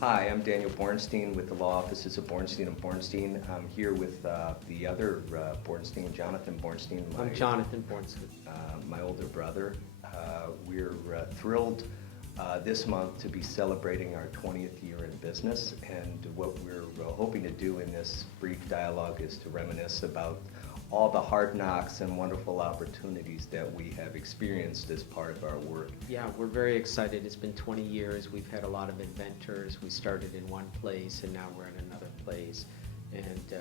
Hi, I'm Daniel Bornstein with the law offices of Bornstein and Bornstein. I'm here with the other Bornstein, Jonathan Bornstein, I'm Jonathan Bornstein. my older brother. We're thrilled this month to be celebrating our 20th year in business, and what we're hoping to do in this brief dialogue is to reminisce about all the hard knocks and wonderful opportunities that we have experienced as part of our work. Yeah, we're very excited. It's been 20 years. We've had a lot of inventors. We started in one place and now we're in another place. And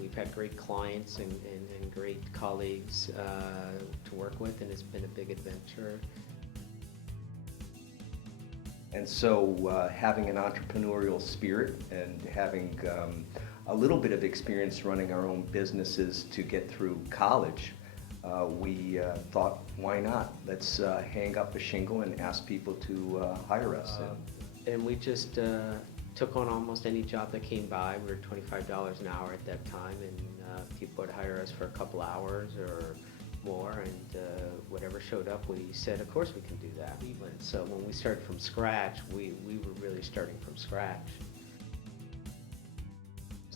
we've had great clients and great colleagues to work with, and it's been a big adventure. And so having an entrepreneurial spirit and having a little bit of experience running our own businesses to get through college, we thought, why not? Let's hang up a shingle and ask people to hire us. And we just took on almost any job that came by. We were $25 an hour at that time, and people would hire us for a couple hours or more, and whatever showed up, we said, of course we can do that. So when we started from scratch, we were really starting from scratch.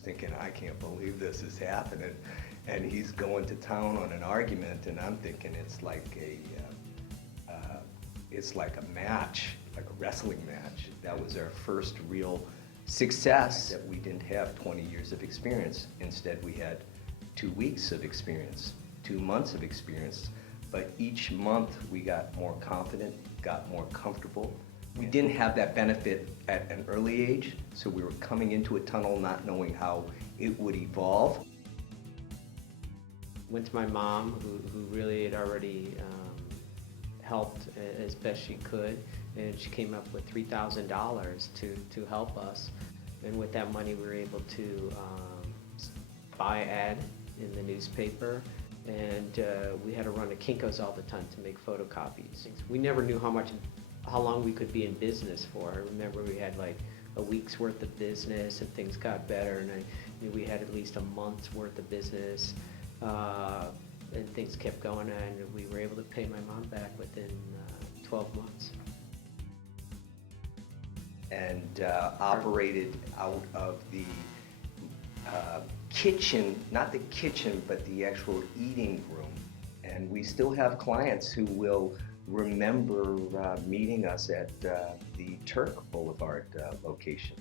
Thinking, I can't believe this is happening, and he's going to town on an argument, and I'm thinking it's like a match, like a wrestling match. That was our first real success, that we didn't have 20 years of experience. Instead, we had 2 weeks of experience, 2 months of experience, but each month we got more confident, got more comfortable. We didn't have that benefit at an early age, so we were coming into a tunnel not knowing how it would evolve. Went to my mom, who really had already helped as best she could, and she came up with $3,000 to help us. And with that money, we were able to buy an ad in the newspaper, and we had to run to Kinko's all the time to make photocopies. We never knew how long we could be in business for. I remember we had like a week's worth of business, and things got better, and I knew we had at least a month's worth of business, and things kept going, and we were able to pay my mom back within 12 months. And operated out of the kitchen, not the kitchen, but the actual eating room. And we still have clients who will remember meeting us at the Turk Boulevard location.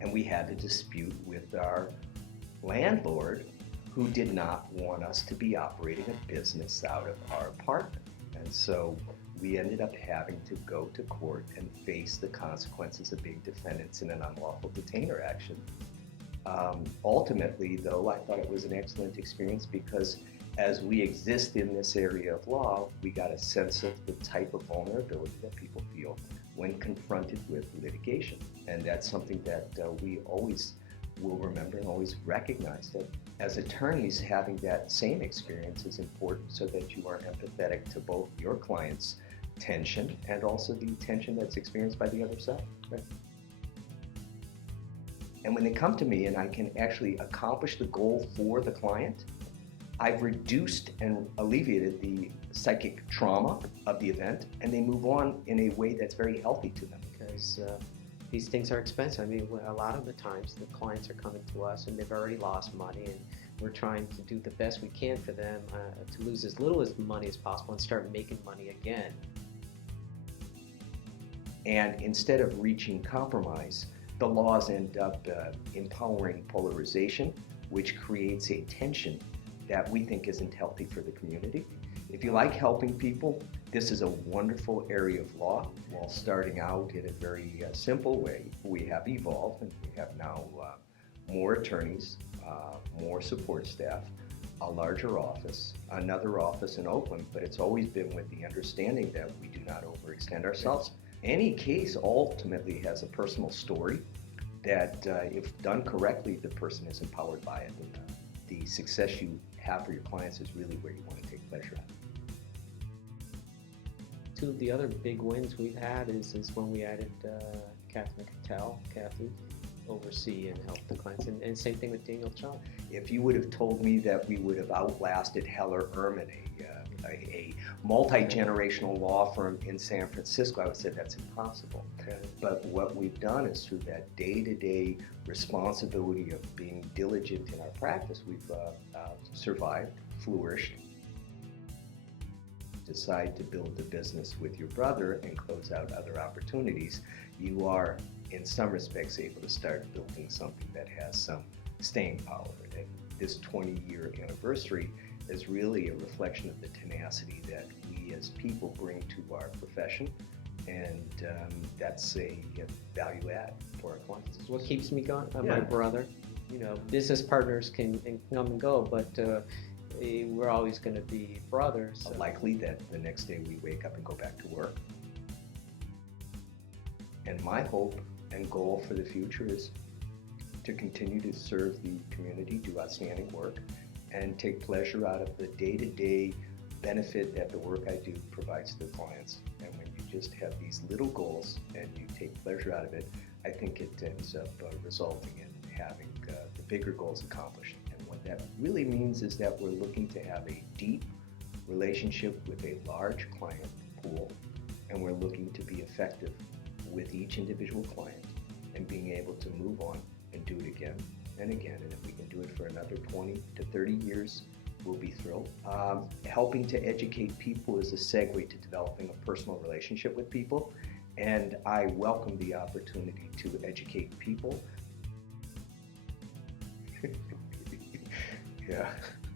And we had a dispute with our landlord, who did not want us to be operating a business out of our apartment. And so we ended up having to go to court and face the consequences of being defendants in an unlawful detainer action. Ultimately, though, I thought it was an excellent experience, because as we exist in this area of law, we got a sense of the type of vulnerability that people feel when confronted with litigation. And that's something that we always will remember and always recognize, that as attorneys, having that same experience is important, so that you are empathetic to both your client's tension and also the tension that's experienced by the other side. Right? And when they come to me and I can actually accomplish the goal for the client, I've reduced and alleviated the psychic trauma of the event, and they move on in a way that's very healthy to them. Because these things are expensive. I mean, a lot of the times the clients are coming to us and they've already lost money, and we're trying to do the best we can for them to lose as little as money as possible and start making money again. And instead of reaching compromise, the laws end up empowering polarization, which creates a tension that we think isn't healthy for the community. If you like helping people, this is a wonderful area of law. While starting out in a very simple way, we have evolved, and we have now more attorneys, more support staff, a larger office, another office in Oakland, but it's always been with the understanding that we do not overextend ourselves. Any case ultimately has a personal story that, if done correctly, the person is empowered by it. And, the success you have for your clients is really where you want to take pleasure at. Two of the other big wins we've had is when we added Catherine Cattell, Kathy, oversee and help the clients, and same thing with Daniel Chung. If you would have told me that we would have outlasted Heller Ehrman, a multi-generational law firm in San Francisco, I would say that's impossible. Okay. But what we've done is through that day-to-day responsibility of being diligent in our practice, we've survived, flourished. Decide to build a business with your brother and close out other opportunities, you are in some respects able to start building something that has some staying power. And this 20-year anniversary is really a reflection of the tenacity that we as people bring to our profession, and that's a value add for our clients. What keeps me going? Yeah. My brother. You know, business partners can come and go, but we're always going to be brothers. So. Likely that the next day we wake up and go back to work. And my hope and goal for the future is to continue to serve the community, do outstanding work, and take pleasure out of the day-to-day benefit that the work I do provides to the clients. And when you just have these little goals and you take pleasure out of it, I think it ends up resulting in having the bigger goals accomplished. And what that really means is that we're looking to have a deep relationship with a large client pool, and we're looking to be effective with each individual client and being able to move on and do it again and again. And if we can do it for another 20 to 30 years, we'll be thrilled. Helping to educate people is a segue to developing a personal relationship with people, and I welcome the opportunity to educate people. Yeah,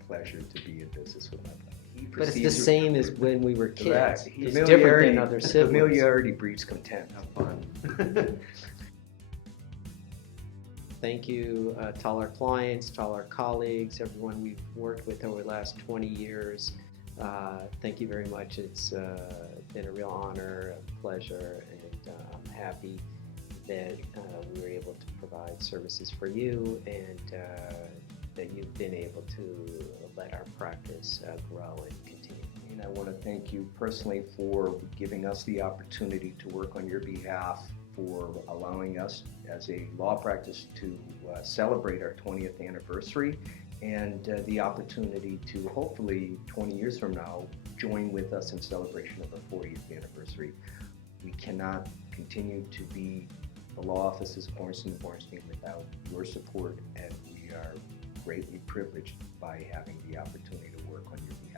pleasure to be in business with my brother. But it's the same as when we were kids. Correct. It's different than other siblings. Familiarity breeds contempt. Have fun. Thank you to all our clients, to all our colleagues, everyone we've worked with over the last 20 years. Thank you very much. It's been a real honor, a pleasure, and I'm happy that we were able to provide services for you, and that you've been able to let our practice grow and continue. And I want to thank you personally for giving us the opportunity to work on your behalf, for allowing us as a law practice to celebrate our 20th anniversary, and the opportunity to hopefully 20 years from now join with us in celebration of our 40th anniversary. We cannot continue to be the law offices of Bornstein & Bornstein without your support, and we are greatly privileged by having the opportunity to work on your behalf.